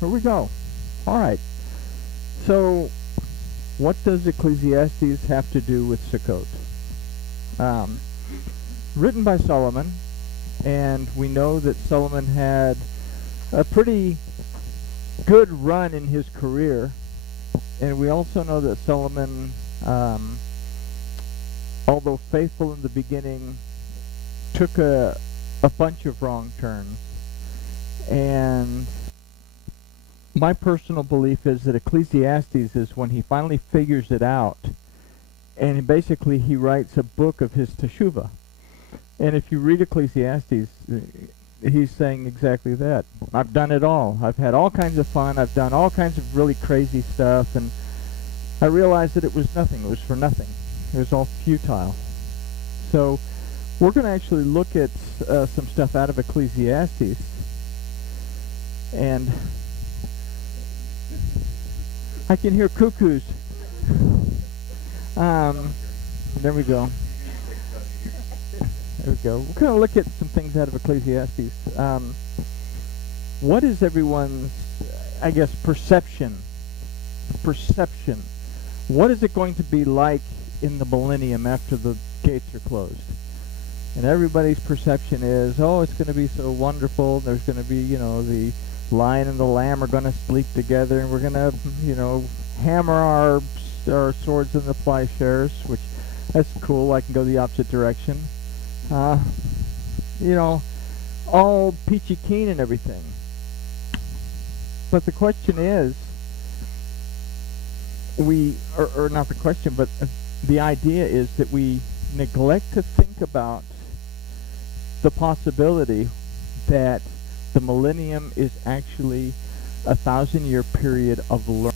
Here we go. All right. So, what does Ecclesiastes have to do with Sukkot? Written by Solomon, and we know that Solomon had a pretty good run in his career, and we also know that Solomon, although faithful in the beginning, took a bunch of wrong turns. And my personal belief is that Ecclesiastes is when he finally figures it out, and basically he writes a book of his teshuvah. And if you read Ecclesiastes, he's saying exactly that. I've done it all. I've had all kinds of fun. I've done all kinds of really crazy stuff, and I realized that it was nothing. It was for nothing. It was all futile. So we're going to actually look at some stuff out of Ecclesiastes. And I can hear cuckoos. There we go. There we go. We're going to look at some things out of Ecclesiastes. What is everyone's, I guess, perception? Perception. What is it going to be like in the millennium after the gates are closed? And everybody's perception is, oh, it's going to be so wonderful. There's going to be, the lion and the lamb are going to sleep together, and we're going to, hammer our swords in the plowshares, which that's cool. I can go the opposite direction. All peachy keen and everything. But the question is, or not the question, but the idea is that we neglect to think about the possibility that the millennium is actually a 1,000-year period of learning.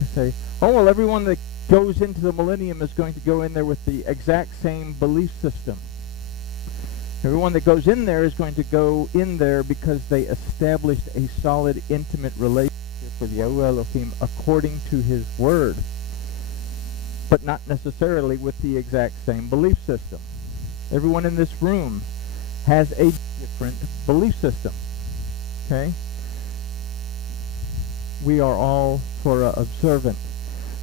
You say, oh, well, everyone that goes into the millennium is going to go in there with the exact same belief system. Everyone that goes in there is going to go in there because they established a solid, intimate relationship with Seh HaElohim according to his word, but not necessarily with the exact same belief system. Everyone in this room has a different belief system. Okay? We are all Torah observant.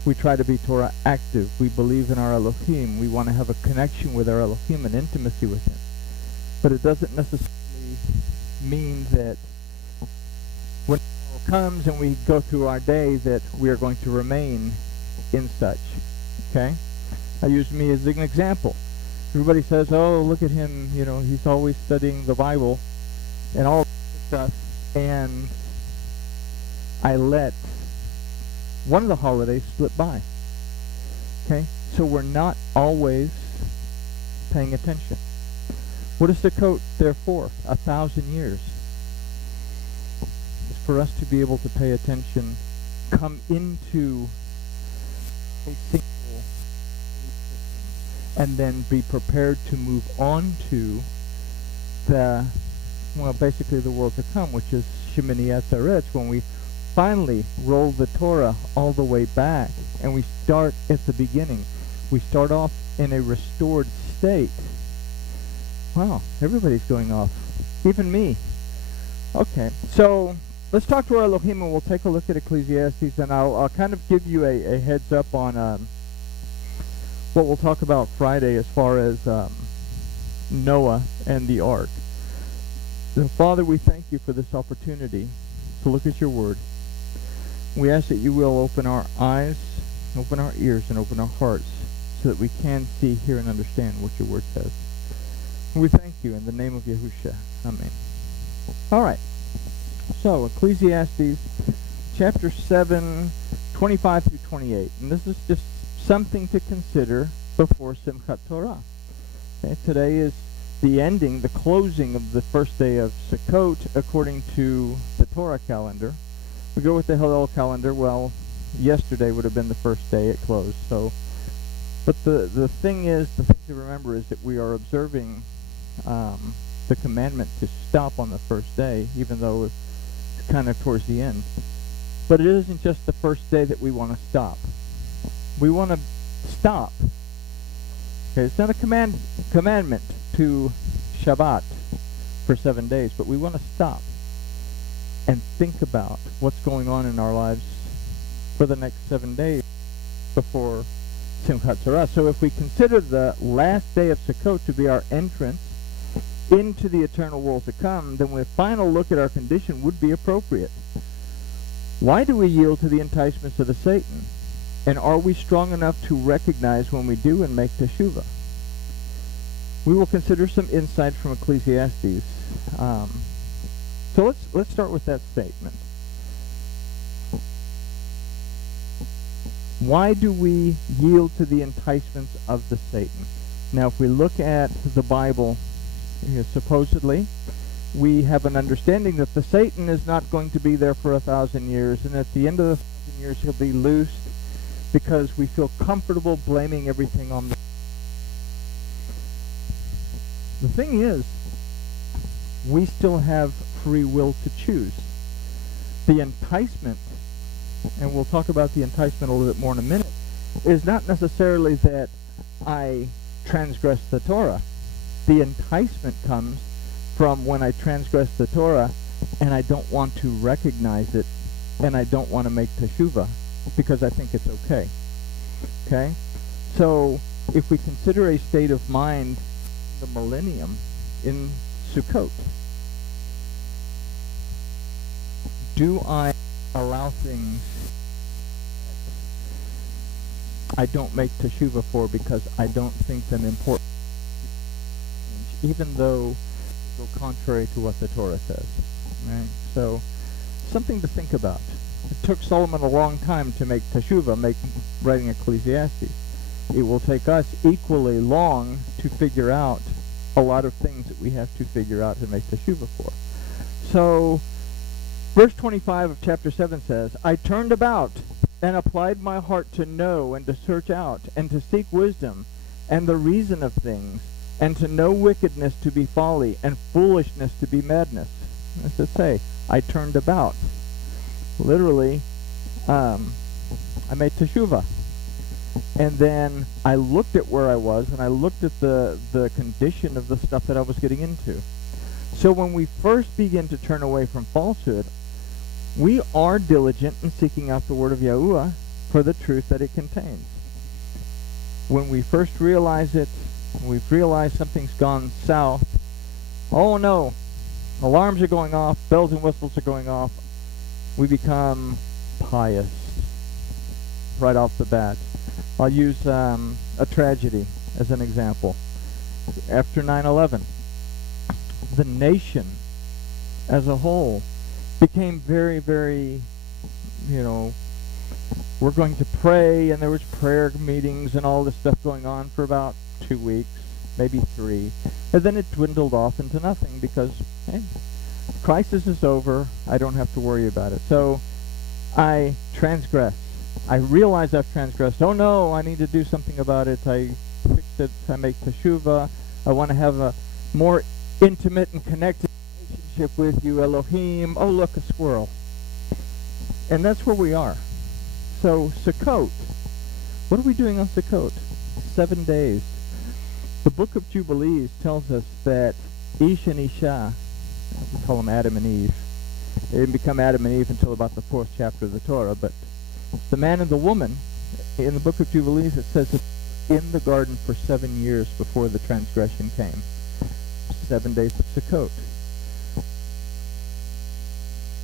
We try to be Torah active. We believe in our Elohim. We want to have a connection with our Elohim and intimacy with him. But it doesn't necessarily mean that when it comes and we go through our day that we are going to remain in such. Okay? I use me as an example. Everybody says, oh, look at him, he's always studying the Bible and all this stuff. And I let one of the holidays slip by. Okay? So we're not always paying attention. What is Sukkot there for? 1,000 years. It's for us to be able to pay attention, come into a single, and then be prepared to move on to basically the world to come, which is Shemini Atzeres, when we finally roll the Torah all the way back, and we start at the beginning. We start off in a restored state. Wow, everybody's going off. Even me. Okay, so let's talk to our Elohim, and we'll take a look at Ecclesiastes, and I'll kind of give you a heads up on what we'll talk about Friday as far as Noah and the ark. So, Father, we thank you for this opportunity to look at your word. We ask that you will open our eyes, open our ears, and open our hearts so that we can see, hear, and understand what your word says. And we thank you in the name of Yahusha. Amen. All right. So, Ecclesiastes chapter 7, 25 through 28. And this is just something to consider before Simchat Torah. Okay, today is the ending, the closing of the first day of Sukkot according to the Torah calendar. We go with the Hillel calendar. Well, yesterday would have been the first day it closed. But the thing to remember is that we are observing the commandment to stop on the first day, even though it's kind of towards the end. But it isn't just the first day that we want to stop. We want to stop. Okay, it's not a commandment to Shabbat for 7 days, but we want to stop. and think about what's going on in our lives for the next 7 days before Simchat Torah. So if we consider the last day of Sukkot to be our entrance into the eternal world to come, then a final look at our condition would be appropriate. Why do we yield to the enticements of the Satan? And are we strong enough to recognize when we do and make teshuvah? We will consider some insight from Ecclesiastes. So let's start with that statement. Why do we yield to the enticements of the Satan? Now, if we look at the Bible, supposedly, we have an understanding that the Satan is not going to be there for 1,000 years, and at the end of the 1,000 years he'll be loosed because we feel comfortable blaming everything on the thing is, we still have free will to choose. The enticement, and we'll talk about the enticement a little bit more in a minute, is not necessarily that I transgress the Torah. The enticement comes from when I transgress the Torah and I don't want to recognize it and I don't want to make teshuvah because I think it's okay. Okay? So if we consider a state of mind the millennium in Sukkot, do I allow things I don't make teshuvah for because I don't think them important, even though they go contrary to what the Torah says? Right? So, something to think about. It took Solomon a long time to make teshuvah, writing Ecclesiastes. It will take us equally long to figure out a lot of things that we have to figure out and make teshuvah for. So, verse 25 of chapter 7 says, I turned about and applied my heart to know and to search out and to seek wisdom and the reason of things and to know wickedness to be folly and foolishness to be madness. As I say, I turned about. Literally, I made teshuvah. And then I looked at where I was, and I looked at the condition of the stuff that I was getting into. So when we first begin to turn away from falsehood, we are diligent in seeking out the word of Yahuwah for the truth that it contains. When we first realize it, we've realized something's gone south, oh no, alarms are going off, bells and whistles are going off, we become pious right off the bat. I'll use a tragedy as an example. After 9/11, the nation as a whole became very, very, we're going to pray, and there was prayer meetings and all this stuff going on for about 2 weeks, maybe 3, and then it dwindled off into nothing because, hey, crisis is over, I don't have to worry about it. So I transgress. I realize I've transgressed. Oh no, I need to do something about it. I fix it, I make teshuvah. I want to have a more intimate and connected relationship with you, Elohim. Oh look, a squirrel. And that's where we are. So Sukkot, what are we doing on Sukkot? 7 days. The book of Jubilees tells us that Ish and Isha, we call them Adam and Eve. They didn't become Adam and Eve until about the 4th chapter of the Torah, but the man and the woman, in the book of Jubilees, it says that in the garden for 7 years before the transgression came. 7 days of Sukkot.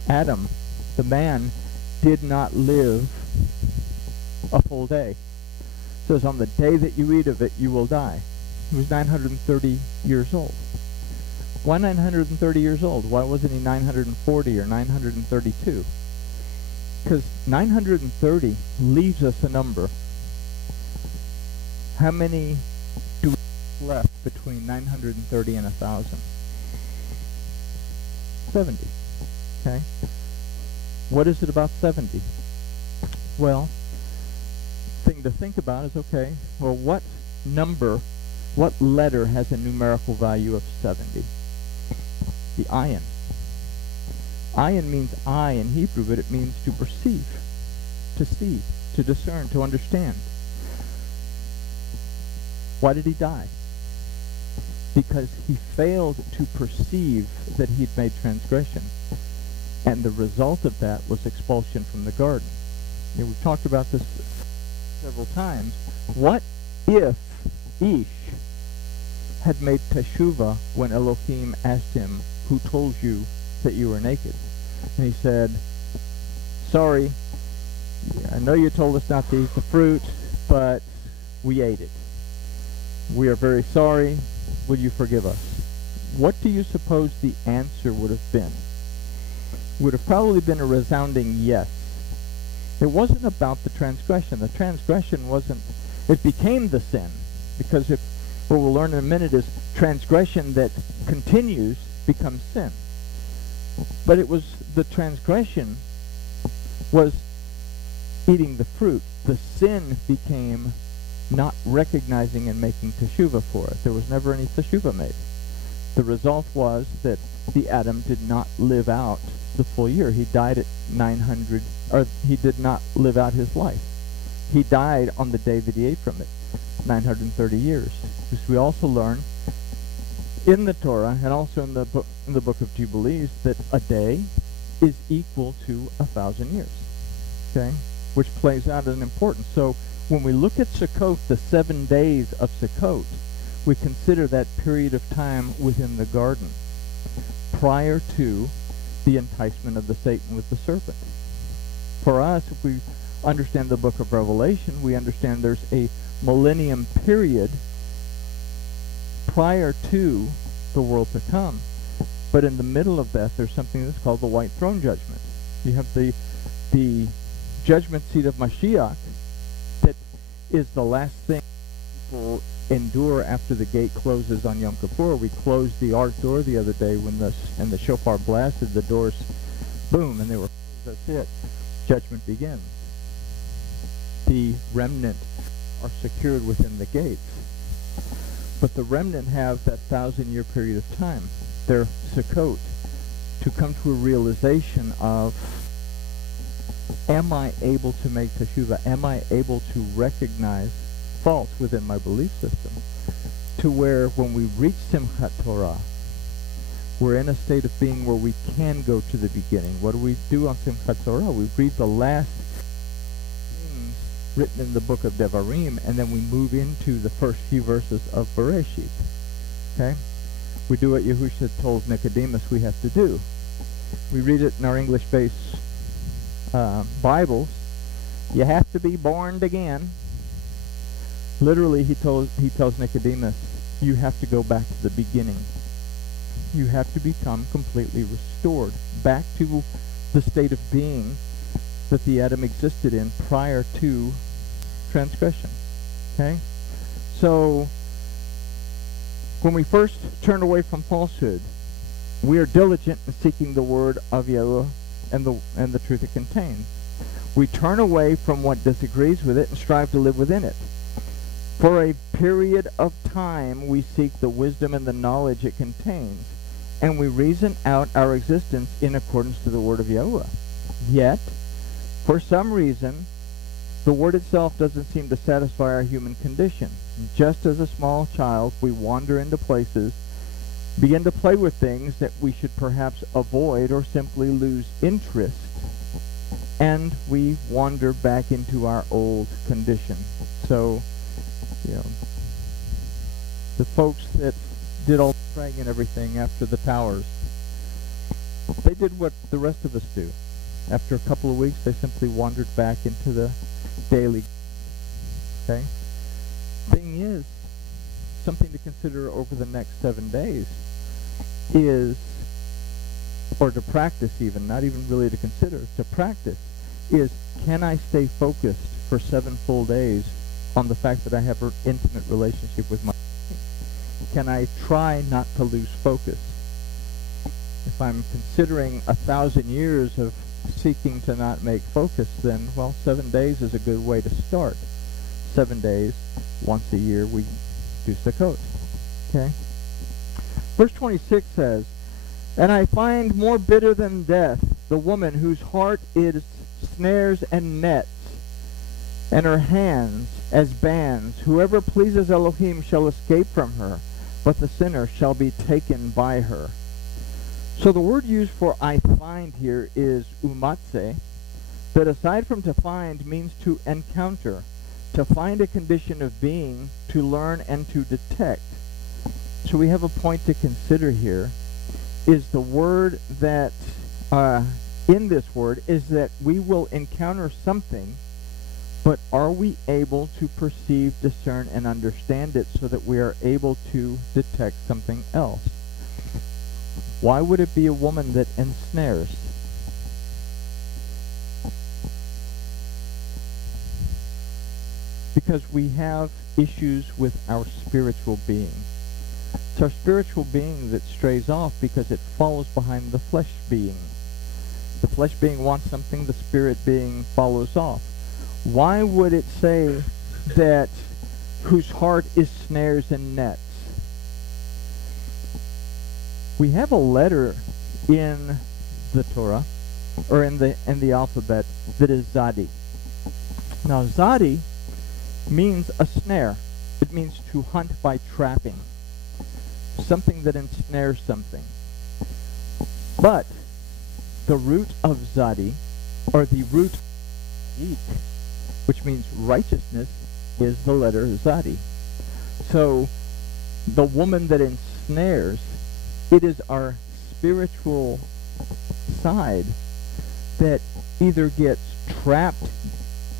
Adam, the man, did not live a full day. It says on the day that you eat of it, you will die. He was 930 years old. Why 930 years old? Why wasn't he 940 or 932? Because 930 leaves us a number. How many do we have left between 930 and 1,000? 70. Okay? What is it about 70? Well, thing to think about is, okay, well, what number, what letter has a numerical value of 70? The ayin. Ayin means eye in Hebrew, but it means to perceive, to see, to discern, to understand. Why did he die? Because he failed to perceive that he'd made transgression. And the result of that was expulsion from the garden. You know, we've talked about this several times. What if Ish had made teshuvah when Elohim asked him, "Who told you that you were naked?" And he said, "Sorry, I know you told us not to eat the fruit, but we ate it. We are very sorry. Will you forgive us?" What do you suppose the answer would have been? Would have probably been a resounding yes. It wasn't about the transgression. The transgression wasn't, it became the sin. Because if what we'll learn in a minute is transgression that continues becomes sin. But it was the transgression was eating the fruit. The sin became not recognizing and making teshuvah for it. There was never any teshuvah made. The result was that the Adam did not live out the full year. He died at 900, or he did not live out his life. He died on the day that he ate from it, 930 years. Because we also learn in the Torah and also in the book of Jubilees that a day is equal to 1,000 years. Okay, which plays out an importance. So when we look at Sukkot, the 7 days of Sukkot, we consider that period of time within the garden prior to the enticement of the Satan with the serpent. For us, if we understand the book of Revelation, we understand there's a millennium period prior to the world to come. But in the middle of that, there's something that's called the white throne judgment. You have the judgment seat of Mashiach that is the last thing people endure after the gate closes on Yom Kippur. We closed the ark door the other day when the shofar blasted, the doors, boom, and they were closed. That's it. Judgment begins. The remnant are secured within the gates. But the remnant have that 1,000-year period of time. Their Sukkot, to come to a realization of, am I able to make teshuvah? Am I able to recognize faults within my belief system? To where when we reach Simchat Torah, we're in a state of being where we can go to the beginning. What do we do on Simchat Torah? We read the last things written in the book of Devarim, and then we move into the first few verses of Bereshit. Okay? We do what Yahushua told Nicodemus we have to do. We read it in our English-based Bibles. You have to be born again. Literally, he tells Nicodemus, you have to go back to the beginning. You have to become completely restored back to the state of being that the Adam existed in prior to transgression. Okay? So, when we first turn away from falsehood, we are diligent in seeking the word of Yahuwah and the truth it contains. We turn away from what disagrees with it and strive to live within it. For a period of time, we seek the wisdom and the knowledge it contains, and we reason out our existence in accordance to the word of Yahuwah. Yet, for some reason, the word itself doesn't seem to satisfy our human condition. Just as a small child, we wander into places, begin to play with things that we should perhaps avoid or simply lose interest, and we wander back into our old condition. So, you know, the folks that did all the praying and everything after the towers, they did what the rest of us do. After a couple of weeks, they simply wandered back into the daily. Okay? Thing is, something to consider over the next 7 days is, or to practice even, not even really to consider, to practice, is can I stay focused for 7 full days on the fact that I have an intimate relationship with my King? Can I try not to lose focus? If I'm considering 1,000 years of seeking to not make focus, then, well, 7 days is a good way to start. 7 days, once a year, we do Sukkot. Okay? Verse 26 says, "And I find more bitter than death the woman whose heart is snares and nets, and her hands as bands. Whoever pleases Elohim shall escape from her, but the sinner shall be taken by her." So the word used for I find here is umatse, that aside from to find means to encounter, to find a condition of being, to learn and to detect. So we have a point to consider here, is the word that, in this word, is that we will encounter something, but are we able to perceive, discern, and understand it so that we are able to detect something else? Why would it be a woman that ensnares? Because we have issues with our spiritual being. It's our spiritual being that strays off because it follows behind the flesh being. The flesh being wants something, the spirit being follows off. Why would it say that whose heart is snares and nets? We have a letter in the Torah, or in the alphabet, that is Zadi. Now Zadi means a snare. It means to hunt by trapping. Something that ensnares something. But the root of Zadi, or the root Ik, which means righteousness, is the letter Zadi. So the woman that ensnares, it is our spiritual side that either gets trapped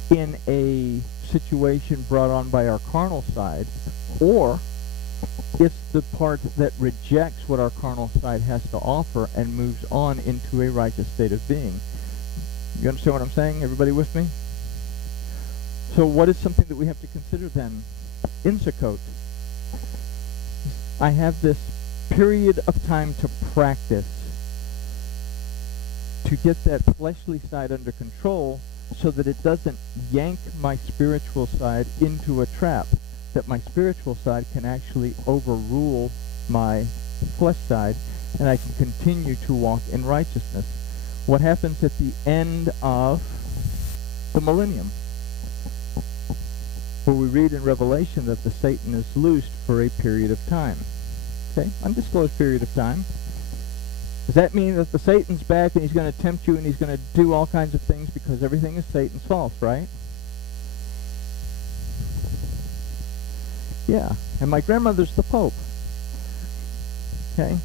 in a situation brought on by our carnal side, or it's the part that rejects what our carnal side has to offer and moves on into a righteous state of being. You understand what I'm saying? Everybody with me? So what is something that we have to consider then in Sukkot? I have this period of time to practice, to get that fleshly side under control so that it doesn't yank my spiritual side into a trap, that my spiritual side can actually overrule my flesh side and I can continue to walk in righteousness. What happens at the end of the millennium? Where we read in Revelation that the Satan is loosed for a period of time. Okay, undisclosed period of time. Does that mean that the Satan's back and he's going to tempt you and he's going to do all kinds of things because everything is Satan's fault, right? Yeah, and my grandmother's the Pope. Okay?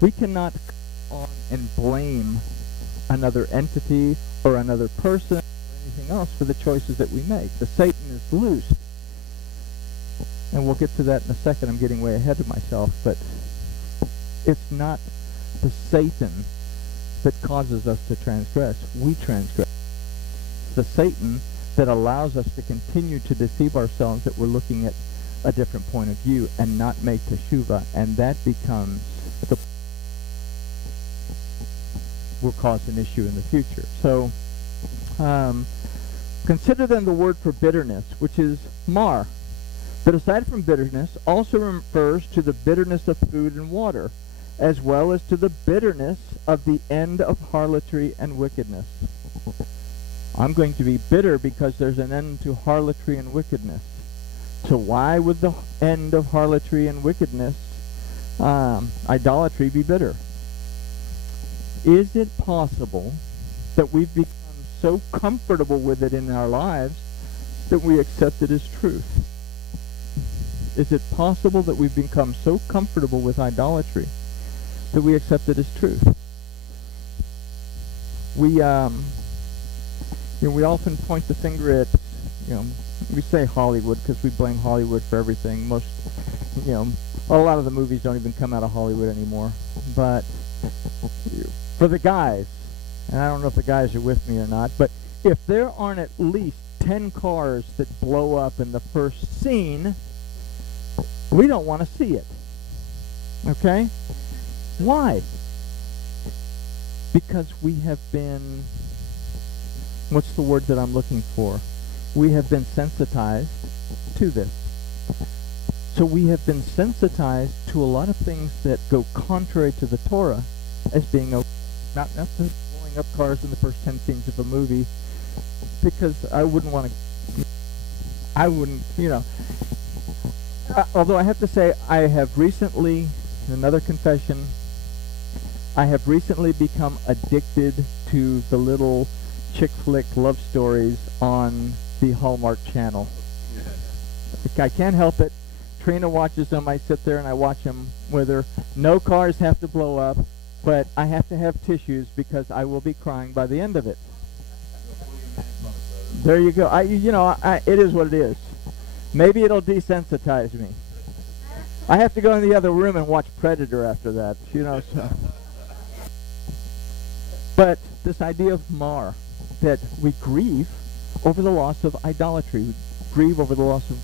We cannot come on and blame another entity or another person or anything else for the choices that we make. The Satan is loose. And we'll get to that in a second. I'm getting way ahead of myself, but it's not the Satan that causes us to transgress. We transgress. The Satan that allows us to continue to deceive ourselves that we're looking at a different point of view and not make teshuvah, and that becomes the will cause an issue in the future. So consider then the word for bitterness, which is mar. But aside from bitterness, also refers to the bitterness of food and water, as well as to the bitterness of the end of harlotry and wickedness. I'm going to be bitter because there's an end to harlotry and wickedness. So why would the end of harlotry and wickedness, idolatry, be bitter? Is it possible that we've become so comfortable with it in our lives that we accept it as truth? Is it possible that we've become so comfortable with idolatry that we accept it as truth? We often point the finger at, we say Hollywood because we blame Hollywood for everything. Most, a lot of the movies don't even come out of Hollywood anymore. But for the guys, and I don't know if the guys are with me or not, but if there aren't at least 10 cars that blow up in the first scene, we don't want to see it. Okay? Why? Because we have been, what's the word that I'm looking for? We have been sensitized to this. So we have been sensitized to a lot of things that go contrary to the Torah as being okay. Not blowing up cars in the first 10 scenes of a movie, because I wouldn't want to, although I have to say, I have recently, in another confession, I have recently become addicted to the little chick flick love stories on the Hallmark Channel. I can't help it. Trina watches them. I sit there and I watch them with her. No cars have to blow up, but I have to have tissues because I will be crying by the end of it. There you go. It is what it is. Maybe it'll desensitize me. I have to go in the other room and watch Predator after that, So. But this idea of mar, that we grieve over the loss of idolatry, we grieve over the loss of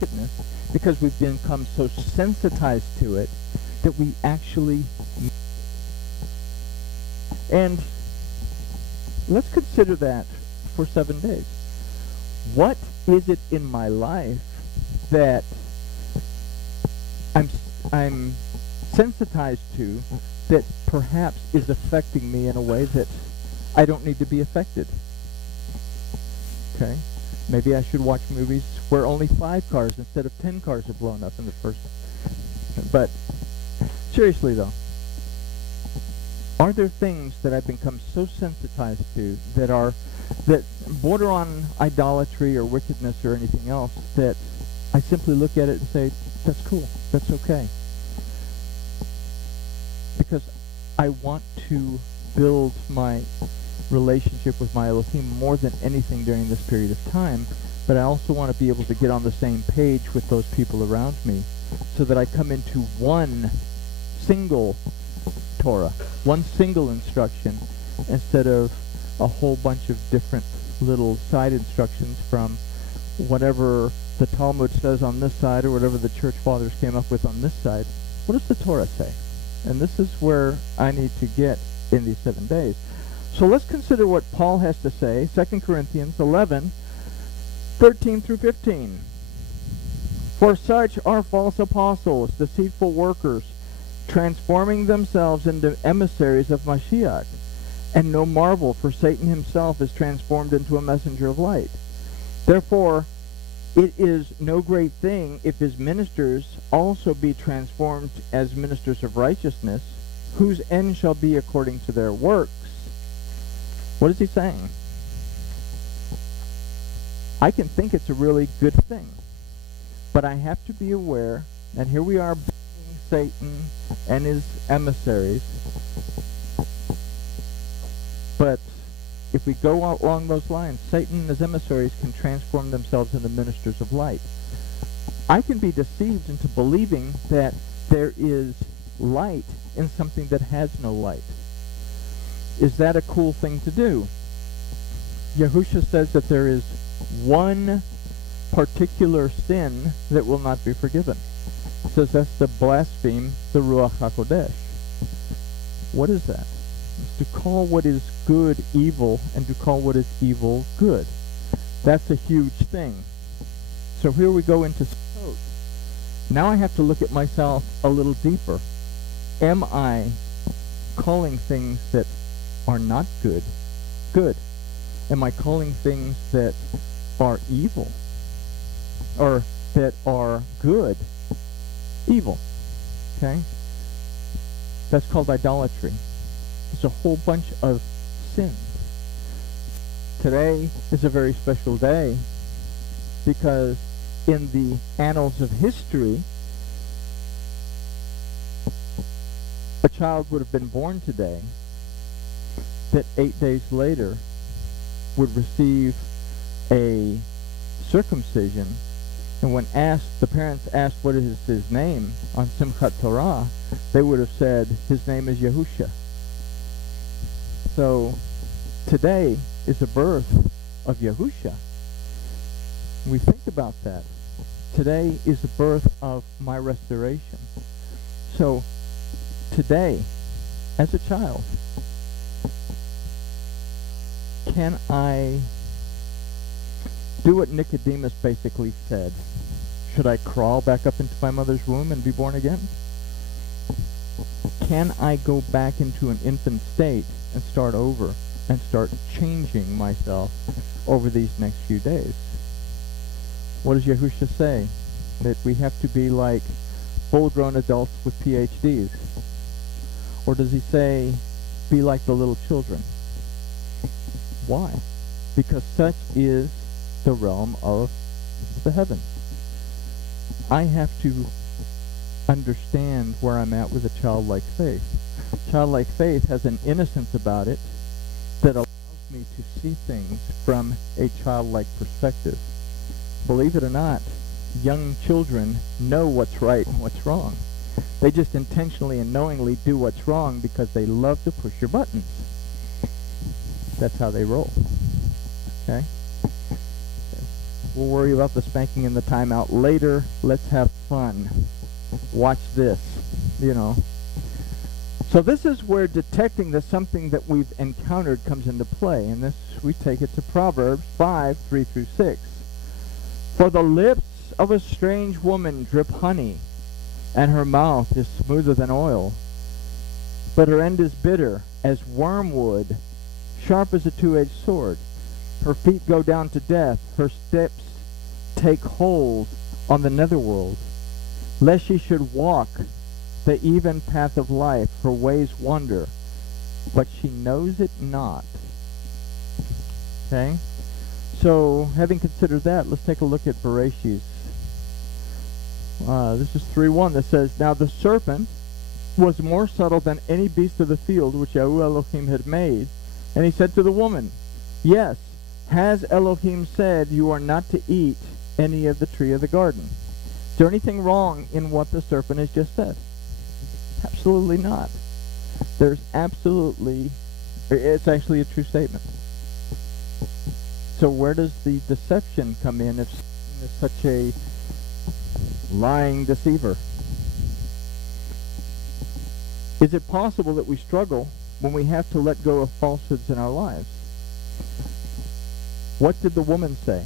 wickedness, because we've become so sensitized to it that we actually. And let's consider that for 7 days. What is it in my life that I'm sensitized to that perhaps is affecting me in a way that I don't need to be affected? Okay? Maybe I should watch movies where only 5 cars instead of 10 cars are blown up in the first. But seriously though, are there things that I've become so sensitized to that border on idolatry or wickedness or anything else that I simply look at it and say, that's cool, that's okay? Because I want to build my relationship with my Elohim more than anything during this period of time, but I also want to be able to get on the same page with those people around me so that I come into one single Torah, one single instruction, instead of a whole bunch of different little side instructions from whatever the Talmud says on this side or whatever the church fathers came up with on this side. What does the Torah say? And this is where I need to get in these 7 days. So let's consider what Paul has to say, 2 Corinthians 11, 13 through 15. For such are false apostles, deceitful workers, transforming themselves into emissaries of Mashiach. And no marvel, for Satan himself is transformed into a messenger of light. Therefore, it is no great thing if his ministers also be transformed as ministers of righteousness, whose end shall be according to their works. What is he saying? I can think it's a really good thing, but I have to be aware, and here we are bringing Satan and his emissaries. But if we go along those lines, Satan and his emissaries can transform themselves into ministers of light. I can be deceived into believing that there is light in something that has no light. Is that a cool thing to do? Yahusha says that there is one particular sin that will not be forgiven. He says that's to blaspheme the Ruach HaKodesh. What is that? It's to call what is good evil and to call what is evil good. That's a huge thing. So here we go into Sukkot. Now I have to look at myself a little deeper. Am I calling things that are not good, good? Am I calling things that are evil, or that are good, evil? Okay? That's called idolatry. It's a whole bunch of sins. Today is a very special day because in the annals of history, a child would have been born today that 8 days later would receive a circumcision, and when the parents asked what is his name on Simchat Torah, they would have said his name is Yahusha. So today is the birth of Yahusha. We think about that. Today is the birth of my restoration. So today, as a child, can I do what Nicodemus basically said? Should I crawl back up into my mother's womb and be born again? Can I go back into an infant state and start over and start changing myself over these next few days? What does Yahusha say? That we have to be like full-grown adults with PhDs. Or does he say, be like the little children? Why? Because such is the realm of the heavens. I have to understand where I'm at with a childlike faith. Childlike faith has an innocence about it that allows me to see things from a childlike perspective. Believe it or not, young children know what's right and what's wrong. They just intentionally and knowingly do what's wrong because they love to push your buttons. That's how they roll. Okay? We'll worry about the spanking and the timeout later. Let's have fun. Watch this, you know. So this is where detecting that something that we've encountered comes into play. And this, we take it to Proverbs 5, 3 through 6. For the lips of a strange woman drip honey, and her mouth is smoother than oil. But her end is bitter as wormwood, sharp as a two-edged sword. Her feet go down to death. Her steps take hold on the netherworld. Lest she should walk the even path of life, her ways wander, but she knows it not. Okay? So, having considered that, let's take a look at Bereshit. This is 3:1 that says, Now the serpent was more subtle than any beast of the field which Seh HaElohim had made. And he said to the woman, Yes, has Elohim said you are not to eat any of the tree of the garden? Is there anything wrong in what the serpent has just said? Absolutely not. There's absolutely, it's actually a true statement. So where does the deception come in if Satan is such a lying deceiver? Is it possible that we struggle when we have to let go of falsehoods in our lives? What did the woman say?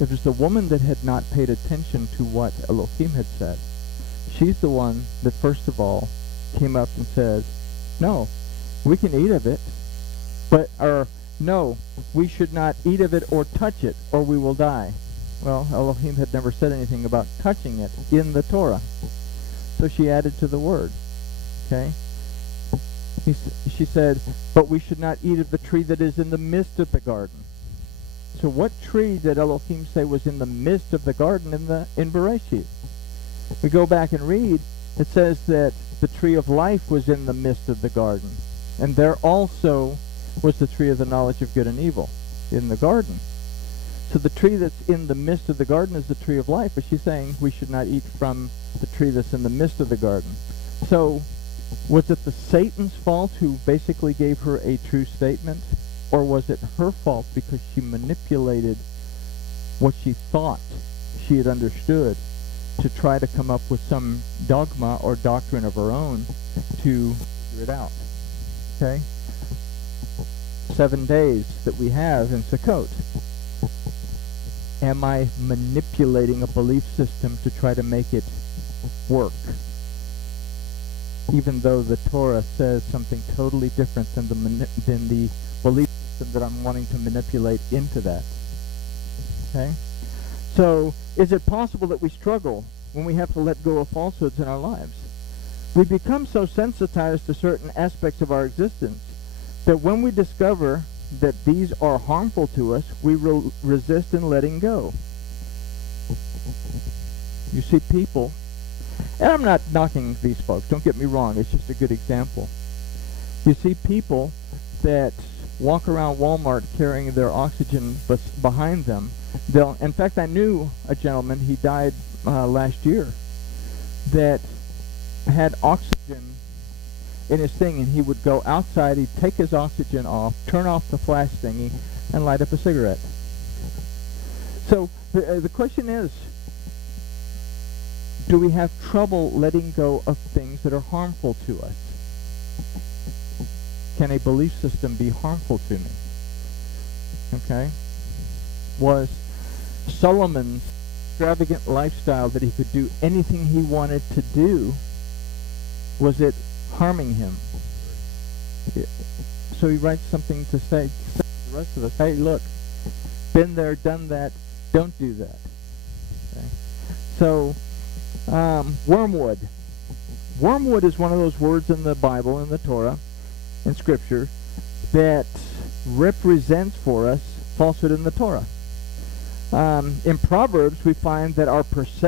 If it's the woman that had not paid attention to what Elohim had said, she's the one that first of all came up and said, no, we can eat of it, or no, we should not eat of it or touch it, or we will die. Well, Elohim had never said anything about touching it in the Torah. So she added to the word. Okay? She said, but we should not eat of the tree that is in the midst of the garden. So what tree did Elohim say was in the midst of the garden in Bereshit? We go back and read, it says that the tree of life was in the midst of the garden. And there also was the tree of the knowledge of good and evil in the garden. So the tree that's in the midst of the garden is the tree of life, but she's saying we should not eat from the tree that's in the midst of the garden. So was it the Satan's fault who basically gave her a true statement? Or was it her fault because she manipulated what she thought she had understood to try to come up with some dogma or doctrine of her own to figure it out? Okay? 7 days that we have in Sukkot. Am I manipulating a belief system to try to make it work? Even though the Torah says something totally different than the belief system that I'm wanting to manipulate into that. Okay? So, is it possible that we struggle when we have to let go of falsehoods in our lives? We become so sensitized to certain aspects of our existence that when we discover that these are harmful to us, we resist in letting go. You see people, and I'm not knocking these folks, don't get me wrong, it's just a good example. You see people that walk around Walmart carrying their oxygen behind them. In fact, I knew a gentleman, he died last year, that had oxygen in his thing, and he would go outside, he'd take his oxygen off, turn off the flash thingy, and light up a cigarette. So the question is, do we have trouble letting go of things that are harmful to us? Can a belief system be harmful to me? Okay? Was Solomon's extravagant lifestyle that he could do anything he wanted to do, was it harming him? So he writes something to say to the rest of us, hey, look, been there, done that, don't do that. Okay? So, wormwood. Wormwood is one of those words in the Bible, in the Torah, in Scripture, that represents for us falsehood in the Torah. In Proverbs, we find that our perception